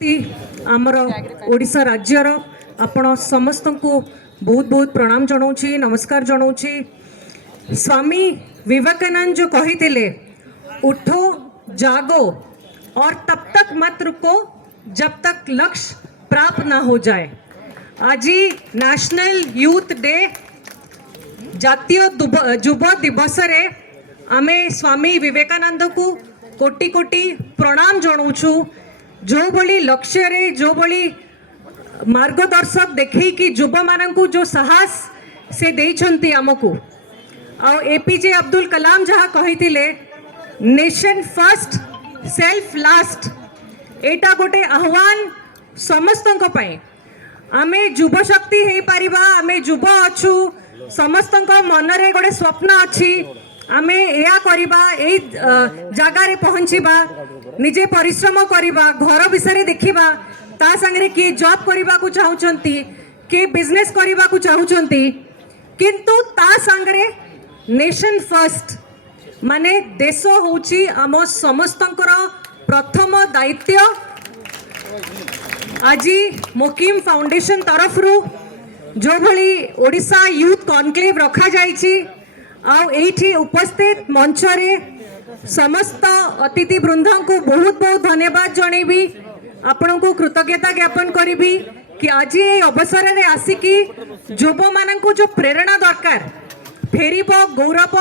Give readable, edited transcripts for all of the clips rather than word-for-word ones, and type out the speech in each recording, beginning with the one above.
आमर ओडिशा राज्यर आपण समस्त को बहुत बहुत प्रणाम जनाऊँ नमस्कार जनाऊँ। स्वामी विवेकानंद जो कही थे, उठो जागो और तब तक मत रुको जब तक लक्ष्य प्राप्त ना हो जाए। आज नेशनल यूथ डे जातीय युव दिवस रे आमे स्वामी विवेकानंद को कोटि कोटि प्रणाम जनाऊँ। जो भली लक्ष्य रे जो भली मार्गदर्शक देखी कि युवा मानू जो साहस से देइछंती आमको आ एपीजे अब्दुल कलाम जहाँ कही थिले नेशन फर्स्ट सेल्फ लास्ट, एटा गोटे आह्वान समस्तों पई। आमे युव शक्ति हे परिबा, आमे युव अछु, समस्तों मनरे गोटे स्वप्न अच्छी, आमे या करिबा ए जगार पहुँचवा, निजे परिश्रम करिबा, घर विषय देखिबा, ता संगे किए जॉब करबा को चाहूचंती, किए बिजनेस करबा को चाहूचंती, किंतु ता संगे नेशन फर्स्ट माने देश होची आम समस्तंकर प्रथम दायित्व। आज मोकिम फाउंडेशन तरफ रु जो भली ओडिशा यूथ कॉन्क्लेव रखा जाइछि आउ एठी उपस्थित मंच रे समस्त अतिथि वृंद को बहुत बहुत धन्यवाद जनइबी, आपण को कृतज्ञता ज्ञापन करी कि आज ये अवसर में आसिकी युव मान को जो प्रेरणा दरकार, फेरब गौरव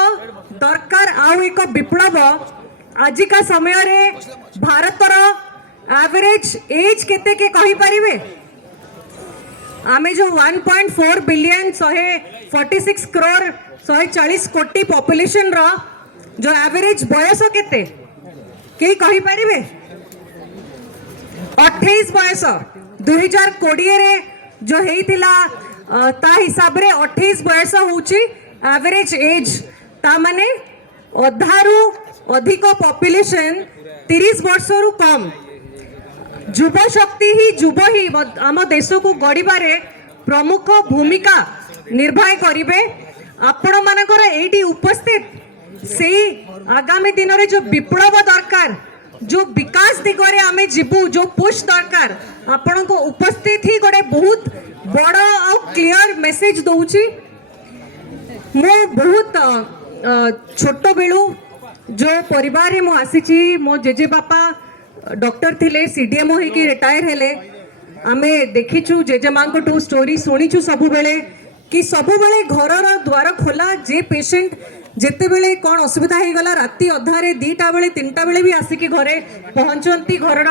दरकार, आउ एक विप्लव। आजिका समय रे भारतर एवरेज एज केते के कहि परिबे? आमे जो 1.4 बिलियन 146 करोड़ 140 कोटी पॉपुलेशन रो जो एवरेज बयस केते के कहि परिबे? 28 बयस 2020 रे जो हेइतिला ता हिसाब रे 28 बयस होची एवरेज एज, ता माने अधारू अधिक पॉपुलेशन 30 वर्ष रु कम। युव शक्ति ही आम देश को गढ़िबारे प्रमुख भूमिका निर्वाह करिवे। आपण मानकर एटी उपस्थित से आगामी दिन रे जो विप्लव दरकार, जो विकास दिगरे आमे जीवु, जो पुश दरकार, आपण को उपस्थित ही गोटे बहुत बड़ और क्लियर मेसेज दउची। मो बहुत छोट बेलू जो परिवार मु आसीची, मो जेजे बापा डॉक्टर थिले, सीडीएमओ होइकी रिटायर हेले। आमे देखिछु जेजे मां को टू स्टोरी शुणीछु सबु बेले कि सबु बेले घरर द्वार खोला, जे पेशेंट जेते बेले कौन असुविधा हो गला राति अधारे 2टा बेले 3टा बेले भी आसिकी घरे पहुंचती, घर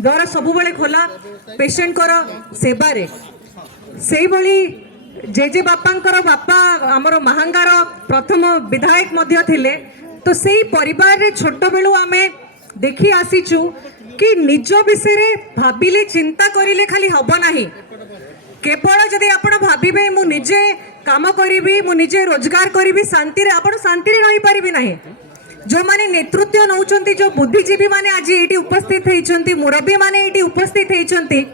द्वार सबु बेले खोला पेशेंट कर सेबारे। सेई भली जेजे बापांकर बापा आमर महांगार प्रथम विधायक मध्य थिले। तो सेई परिवार रे छोट बेलू आमे देखी आसीचु कि निज विषय भाविले चिंता करिले खाली हब नाही। केवल जदि आपण भाबिबे मु निजे काम करिबी, मु निजे रोजगार करिबी, शांति रे आपण शांति रे रही परिबी नाही। जो माने नेतृत्व नउचंती, जो बुद्धिजीवी माने आज एटी उपस्थित हेइचंती, मुरब्बी माने एटी उपस्थित हेइचंती,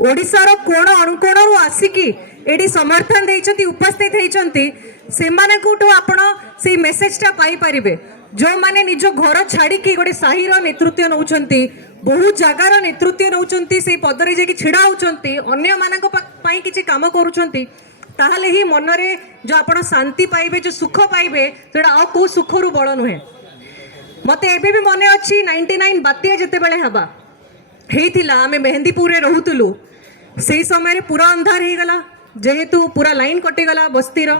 ओडिसा रो कोण अणुकोण रु आसिकी एटी समर्थन देइचंती, उपस्थित हेइचंती, सेमाने कोटो आपण से मेसेजटा पाई परिबे। जो माने निज घर छाड़ी कि गोटे साही रो नेतृत्व नउचंती, बहुत जगार नेतृत्व नउचंती, से पदरे जे कि छिड़ा होचंती, अन्य मानक पई किछि काम करूचंती, ताहले ही मनरे जो आपण शांति पाइबे, जो सुख पाइबे, सेटा आ को सुख रु बळ नुहे। मते एबे भी मने अछि 99 बातिया जते बेले हबा हेइथिला, आमे मेहंदीपुर रे रहउतलु, सेही समय रे पूरा अंधार हे गला, जेहेतु पूरा लाइन कटि गला बस्ती रो।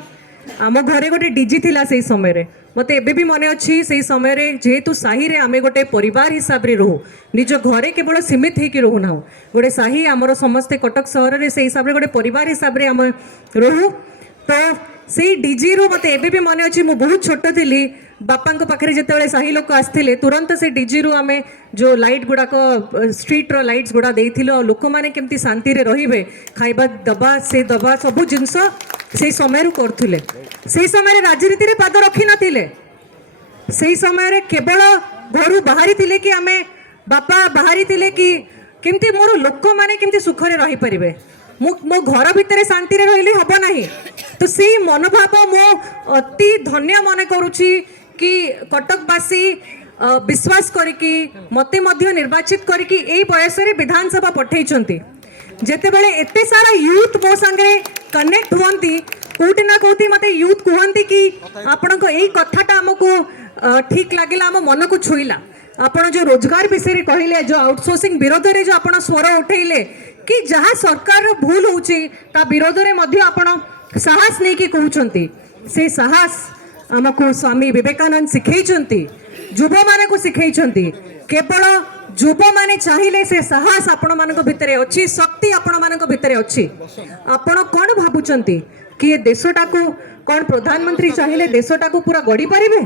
आम घरे गोटे डीजी थिला सेही समय रे, मते एबे भी मने अछि सेही समय रे जेहेतु साही रे आमे गोटे परिवार हिसाब रे रहू, निज घरे केवल सीमित हेकि रहू ना, गोटे साही आमर समस्ते कटक सहर रे सेही हिसाब रे गोटे परिवार हिसाब रे आम रहू। तो सेही डीजी रो मते एबे भी मने अछि, मु बहुत छोट थिली, बापांक पाखरे जेतेबेले साही लोक आस्थिले तुरंत से डीजी रू आमे जो लाइट गुड़ाक स्ट्रीट रो लाइट्स गुड़ा देइथिलो, लोक माने केमती शांति रे रहिबे, खाइबा दबा से दबा सब जिंस से समय रु करथिले। से समय राजनीति रे पाद रखी नथिले, से समय रे केवल घरु बाहरी थिले कि आमे बापा बाहरी थिले कि केमती मोर लोक माने केमती सुख रे रही परिबे, मो घर भितर शांति रे रहिले हबो नाही। तो से मनोभाव मो अति धन्य मन करूची कि कटकवासी विश्वास करिकी मते मध्य निर्वाचित करिकी एई बयस रे विधानसभा पठेइचंती जेतेबेले एते सारा यूथ मो संगे कनेक्ट हुअंती कोठी ना कोठी मते यूथ कहंती कि आपण को एई कथाटा हमको ठीक लागिला हम मन को छुईला आपण जो रोजगार विषय कहले जो आउटसोर्सिंग विरोध रे जो आपण स्वर उठेइले कि जहाँ सरकार भूल होउची ता विरोध रे मध्य आपण साहस नहीं कि कहउचंती से साहस हमको स्वामी विवेकानंद सिखेइचंती युवा माने को सिखेइचंती केवल युवा माने चाहिए से साहस आपण मानक भितरे अछि शक्ति आपण मानक भितरे अछि आपण कोन भाबुचंती कि ये देशटा को कोन प्रधानमंत्री चाहिए देशटा को पूरा गड़ी पारिबे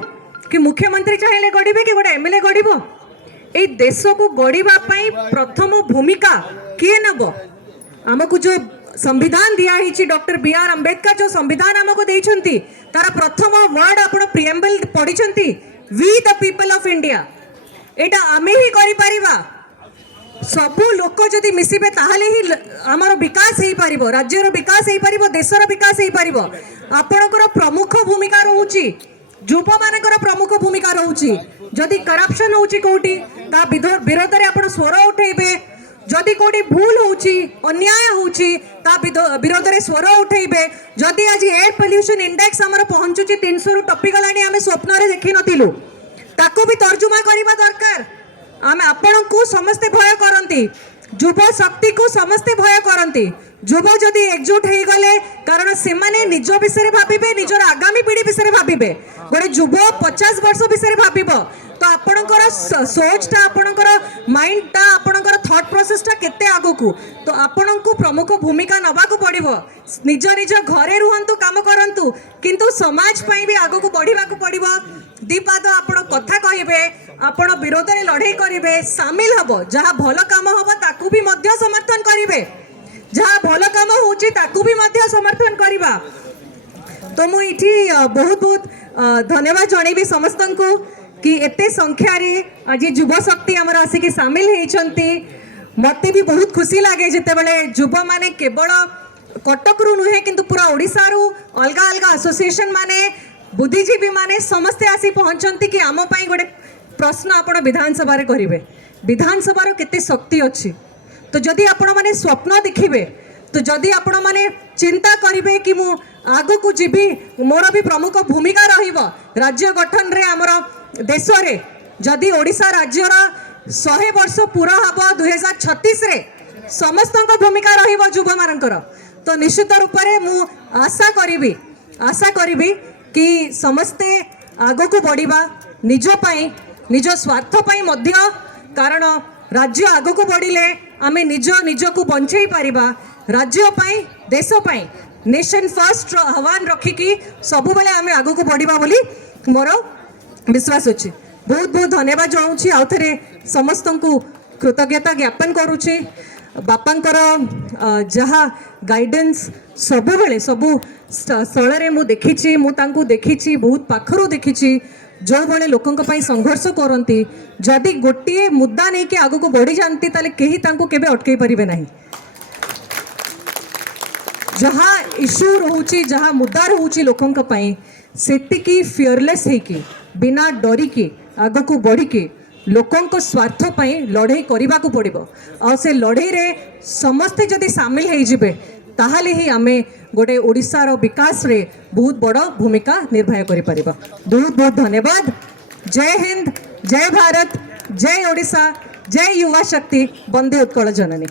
कि मुख्यमंत्री चाहिए गड़िबे कि गोटे एमएलए गड़िबो ए देश को गड़िबा पई प्रथम भूमिका किए नब हमको जो संविधान दिया ही डॉक्टर बी.आर. अंबेडकर जो संविधान हमको देइछंती तारा प्रथम वर्ड आपण प्रिएम्बल पढिछंती we the people of India एटा आमे ही करि परिबा सबु लोक जदि मिसिबे ताहाले ही हमर विकास हेई परिबो राज्यर विकास हेई परिबो देशर विकास हेई परिबो आपणकर प्रमुख भूमिका रहउची युवा मानकर प्रमुख भूमिका रहउची जदि करप्शन होउची कोठी ता विरोध रे आपण स्वर उठेबे जदि कोठी भूल होउची अन्याय होउची ता विरोध रे स्वर उठेबे जदि आज एयर पोल्यूशन इंडेक्स हमर पहुंचुची 300 रु टपी गलानी हमें स्वप्न रे देखि नथिलु ताको भी तर्जुमा करिबा दरकार आमे आपण को समस्ते भय करंती युवा शक्ति को समस्ते भय करंती युवा जदि एकजुट हे गले कारण से माने निज विषय भाबिबे निजर आगामी पीढ़ी विषय भाबिबे गोटे युवा 50 वर्ष विषय भाबिबो तो आपणकर सोचटा आपणकर माइंडटा आपणकर थॉट प्रोसेसटा केते आगोकू तो आपणको प्रमुख भूमिका नबाकू पड़िबो निज निज घरे रुहंतु काम करंतु किंतु समाज पई भी आगोकू बढ़िबाकू पड़िबो दीपाद आपण कथा कहिबे आपण विरोध रे लड़ाई करिवे शामिल हबो जहा भलो काम हबो ताकू भी मध्य समर्थन करिवे जहा भलो काम होची ताकू भी मध्य समर्थन करिबा तो मु इठी बहुत बहुत धन्यवाद जणेबी समस्तंकु कि एते संख्या रे आज युवा शक्ति हमर आसी सामिल होइछंती मते भी बहुत खुशी लागे जेते बेले युवा माने केवल कटक रु नुहे किंतु पूरा ओडिसा रु अलग अलग एसोसिएशन माने बुद्धिजीवी माने समस्ते आसी पहुंचंती कि आम पई गोटे प्रश्न आपण विधानसभा रे करिवे विधानसभा रो केते शक्ति अछि तो जदि आपण माने स्वप्न देखिबे तो जदि आपण माने चिंता करिवे कि मु आगो को जीवी मोर भी प्रमुख भूमिका रहिबो राज्य गठन रे हमर देश रे जदि ओडिशा राज्यर 100 वर्ष पूरा हबो 2036 रे समस्त भूमिका रहिबो युवा मानकर तो निश्चित रूप रे मु आशा करिबी कि समस्ते आगो को बढ़िबा निज पई निज स्वार्थ पई मध्य कारण राज्य आगो को बढ़िले आमे निज को बंचई पारिबा राज्य पई देश पई नेशन फर्स्ट आह्वान रखिकी सबु बेले आमे आगो को बढ़िबा बोली मोर विश्वास अच्छी बहुत बहुत धन्यवाद जनाऊँगी आउ थे समस्त को कृतज्ञता ज्ञापन करुच्ची बापांकर जहाँ गाइडेंस सबु बेले सबु स्थल मु देखी देखी बहुत पाखरु देखी जो बड़े लोकों संघर्ष करती जदि गोटे मुद्दा नहीं कि आगो को बढ़ी जाती ताले कहीं केबे अटकई पारिबे नहीं जहाँ इश्यू रोची जहाँ मुद्दा रोची लोकों सेतिकी फियरलेस है बिना डरिकी आग को बढ़िकी लोकों स्वार्थ पाई लड़ाई करने को पड़ो आ से लड़ाई रे समस्ते जदि सामिल हो जिबे ताहाले ही आमे गोटे ओडिशार विकास रे बहुत बड़ भूमिका निर्वाह करि परिबा बहुत बहुत धन्यवाद जय हिंद जय भारत जय ओडिशा जय युवा शक्ति वंदे उत्कल जननी।